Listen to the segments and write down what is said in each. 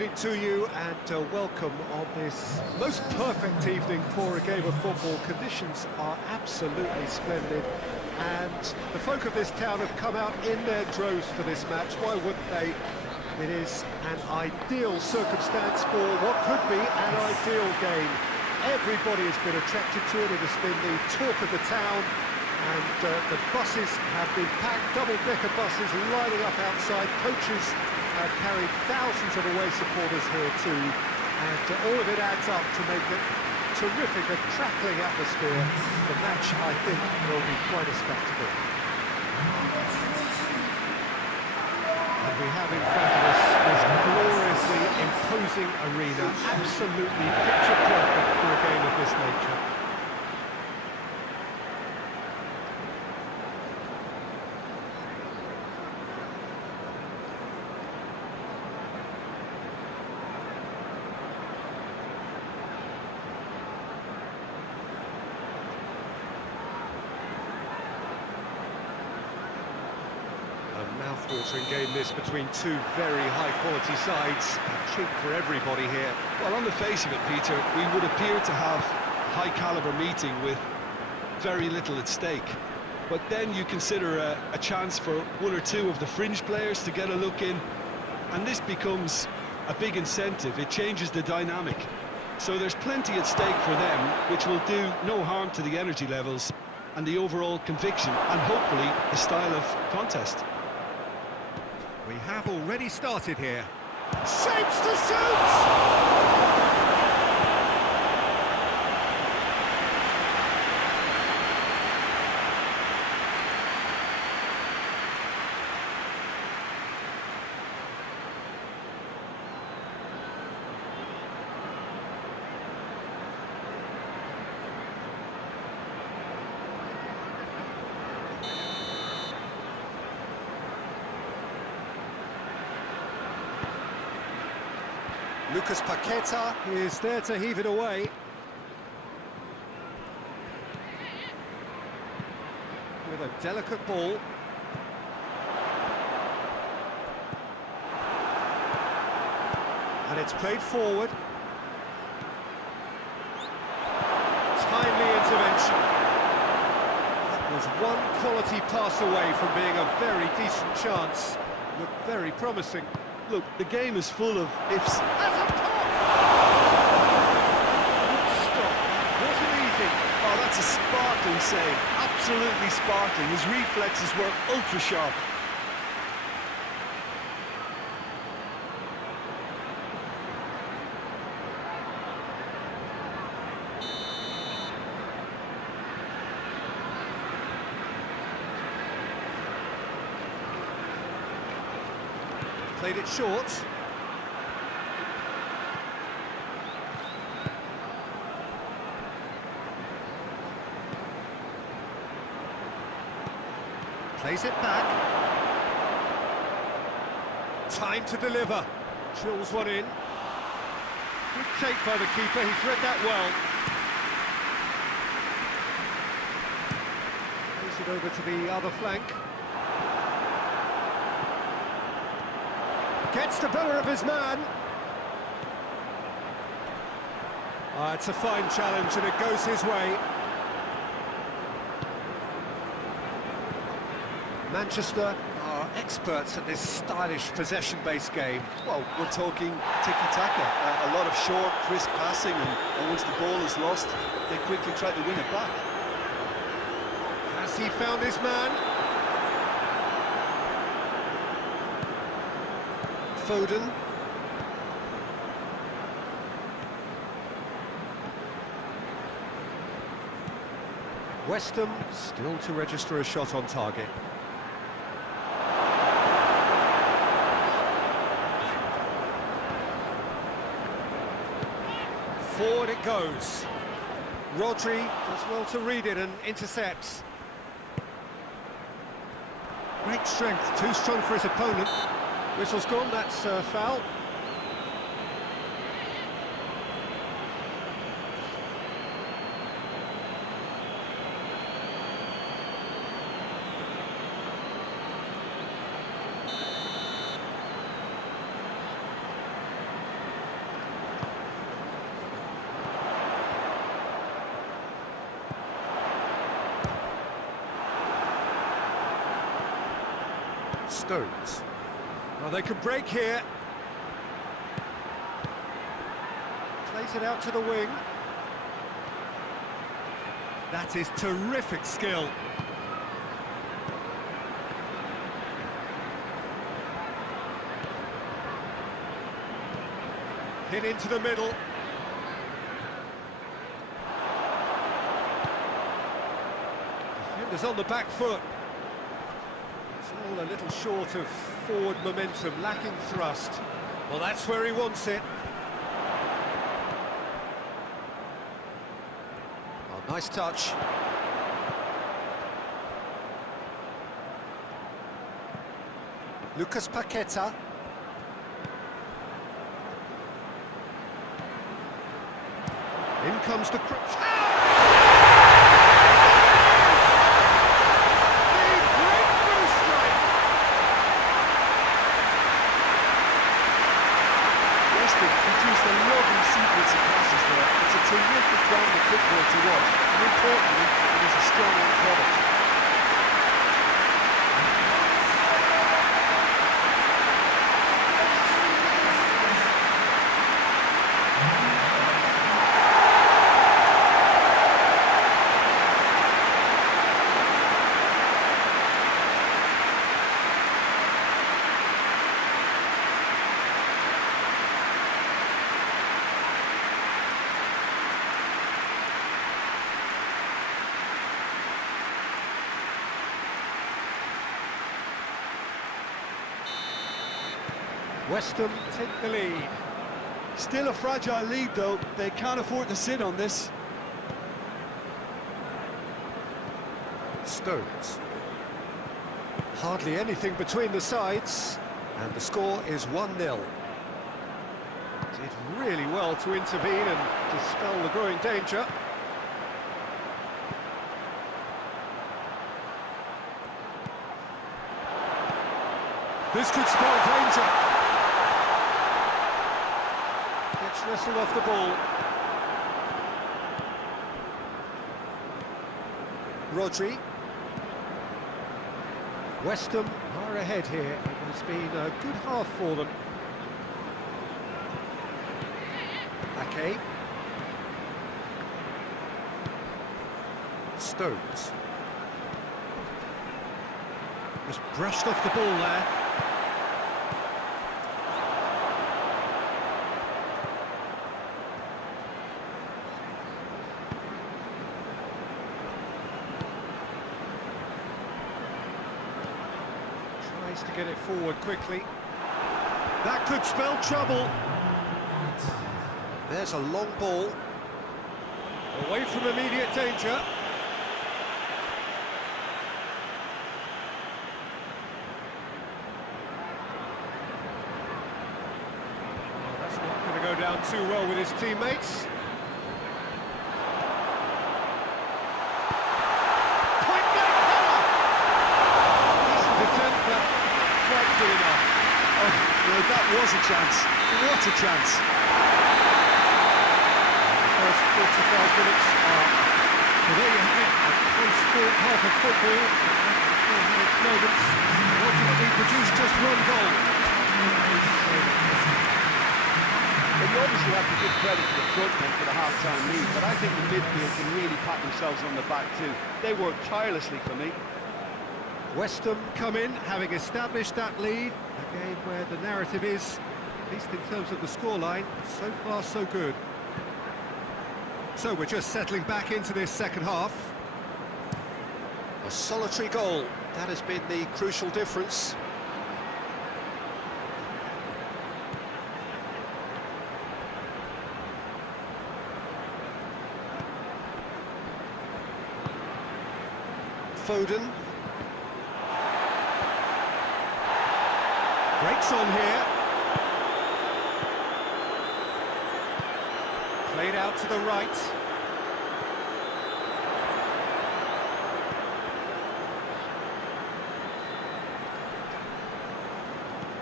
evening to you, and welcome on this most perfect evening for a game of football. Conditions are absolutely splendid, and the folk of this town have come out in their droves for this match. Why wouldn't they? It is an ideal circumstance for what could be an ideal game. Everybody has been attracted to it. It has been the talk of the town, and the buses have been packed, double-decker buses lining up outside. Coaches have carried thousands of away supporters here too, and all of it adds up to make it terrific, a crackling atmosphere. The match, I think, will be quite a spectacle. And we have in front of us this gloriously imposing arena, absolutely picture perfect for a game of this nature. Mouth-watering game this between two very high-quality sides. A treat for everybody here. Well, on the face of it, Peter, we would appear to have a high-caliber meeting with very little at stake. But then you consider a chance for one or two of the fringe players to get a look in, and this becomes a big incentive. It changes the dynamic. So there's plenty at stake for them, which will do no harm to the energy levels and the overall conviction, and hopefully the style of contest. We have already started here. Shapes to shoot! Lucas Paqueta is there to heave it away. With a delicate ball. And it's played forward. Timely intervention. That was one quality pass away from being a very decent chance. Looked very promising. Look, the game is full of ifs. As a top! Good stop. That wasn't easy. Oh, that's a sparkling save. Absolutely sparkling. His reflexes were ultra sharp. Played it short. Plays it back. Time to deliver. Drills one in. Good take by the keeper, he's read that well. Plays it over to the other flank. Gets the better of his man. It's a fine challenge and it goes his way. Manchester are experts at this stylish possession-based game. Well, we're talking tiki-taka. A lot of short, crisp passing, and once the ball is lost, they quickly try to win it back. Has he found his man? Foden. West Ham still to register a shot on target. Forward it goes. Rodri does well to read it and intercepts. Great strength, too strong for his opponent. Whistle's gone, that's foul. Stones. Well, they can break here. Plays it out to the wing. That is terrific skill. Hit into the middle. Defenders on the back foot. It's all a little short of forward momentum, lacking thrust. Well, that's where he wants it. Oh, nice touch. Lucas Paqueta. In comes the cross. Produced a lovely sequence of passes there. It's a terrific brand of football to watch, and importantly, it is a strong end product. West Ham take the lead. Still a fragile lead though, they can't afford to sit on this. Stones. Hardly anything between the sides, and the score is 1-0. Did really well to intervene and dispel the growing danger. This could spell danger. Gets wrestled off the ball. Rodri. West Ham are ahead here. It has been a good half for them. Ake. Stones. Just brushed off the ball there. Tries to get it forward quickly. That could spell trouble. There's a long ball. Away from immediate danger. That's not going to go down too well with his teammates. Point blank power! Decent attempt, but quite good enough. Oh, well, that was a chance. What a chance. First 45 minutes are... So there you have it, a close fought half of football. Still had its moments. Ultimately produced just one goal. Well, you obviously have to give credit to the front men for the half-time lead, but I think the midfield can really pat themselves on the back too. They worked tirelessly for me. West Ham come in, having established that lead. A game where the narrative is, at least in terms of the scoreline, so far so good. So we're just settling back into this second half. A solitary goal, that has been the crucial difference. Foden. Breaks on here. Played out to the right.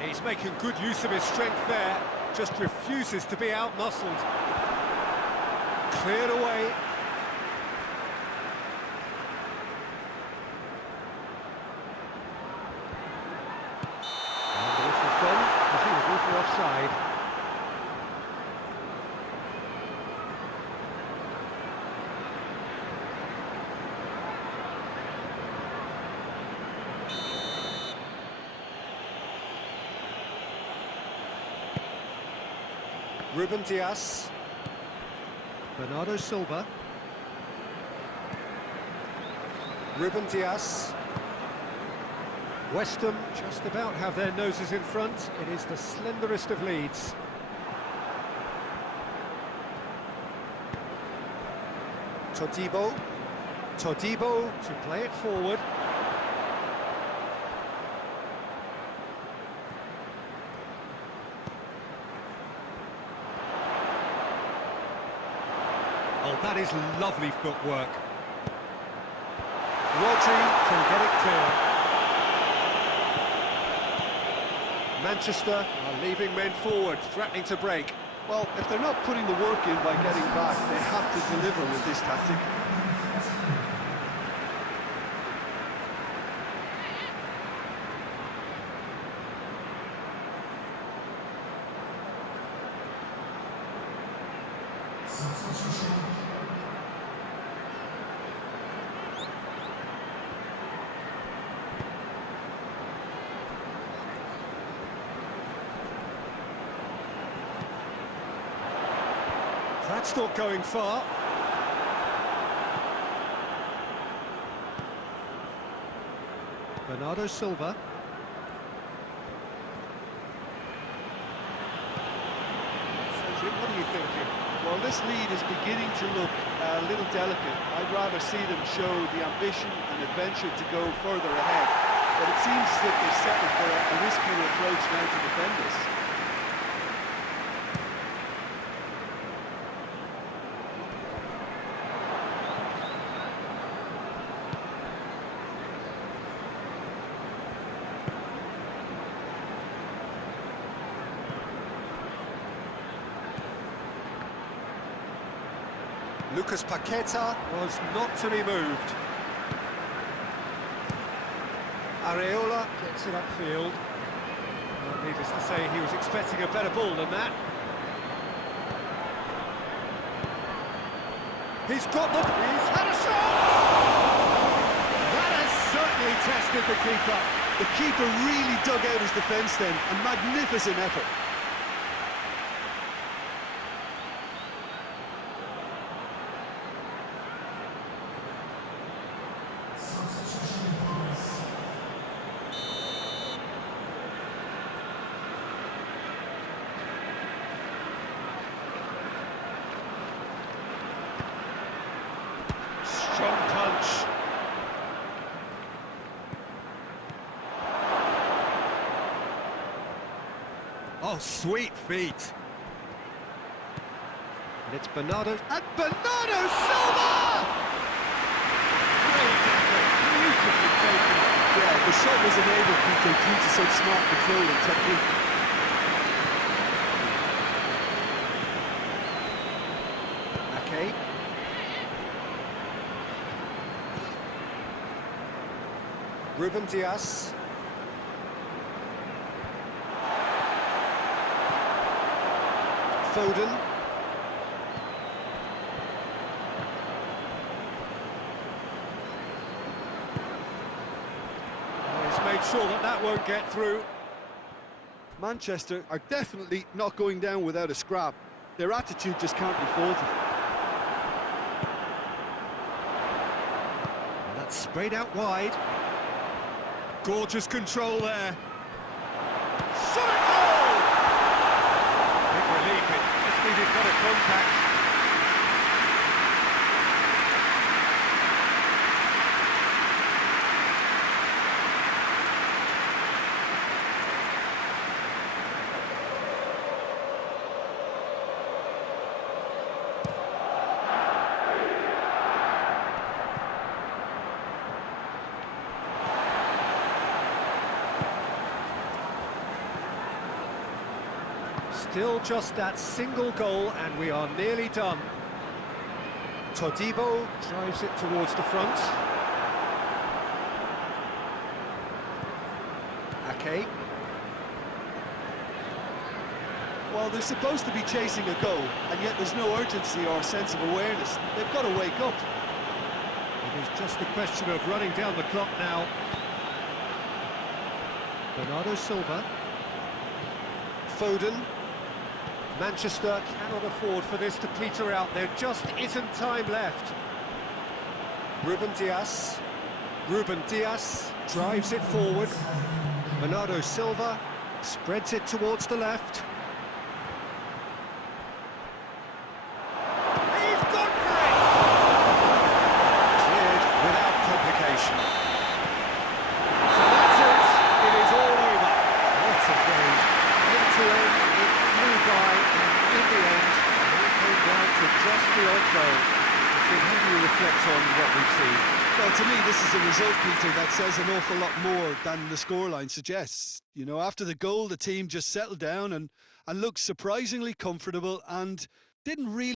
He's making good use of his strength there, just refuses to be out-muscled. Cleared away. Ruben Dias. Bernardo Silva. Ruben Dias. West Ham just about have their noses in front. It is the slenderest of leads. Todibo. Todibo to play it forward. Oh, that is lovely footwork. Rodri can get it clear. Manchester are leaving men forward, threatening to break. Well, if they're not putting the work in by getting back, they have to deliver with this tactic. That's not going far. Bernardo Silva. What are you thinking? Well, this lead is beginning to look a little delicate. I'd rather see them show the ambition and adventure to go further ahead. But it seems as if they've settled for a riskier approach now to defend this. Lucas Paqueta was not to be moved. Areola gets it upfield. Well, needless to say, he was expecting a better ball than that. He's got the... He's had a shot! That has certainly tested the keeper. The keeper really dug out his defence then, a magnificent effort. Strong punch. Oh, sweet feet. And it's Bernardo. And Bernardo Silva! Great tackle. Beautifully taken. Yeah, the shot was enabled due to such smart control and technique. Okay. Ruben Dias. Foden. He's made sure that that won't get through. Manchester are definitely not going down without a scrap. Their attitude just can't be faulted. And that's sprayed out wide. Gorgeous control there. Shot it goal! Big relief, it just needed better contact. Still just that single goal and we are nearly done. Todibo drives it towards the front. Ake. Well, they're supposed to be chasing a goal, and yet there's no urgency or sense of awareness. They've got to wake up. It is just a question of running down the clock now. Bernardo Silva. Foden. Manchester cannot afford for this to peter out. There just isn't time left. Ruben Dias drives it forward. Bernardo Silva spreads it towards the left. He's gone for it! Cleared without complication. So that's it. It is all over. What a game. End to end, it flew by, and in the end, it came down to just the odd goal. How do you reflect on what we've seen? Well, to me, this is a result, Peter, that says an awful lot more than the scoreline suggests. You know, after the goal, the team just settled down and looked surprisingly comfortable and didn't really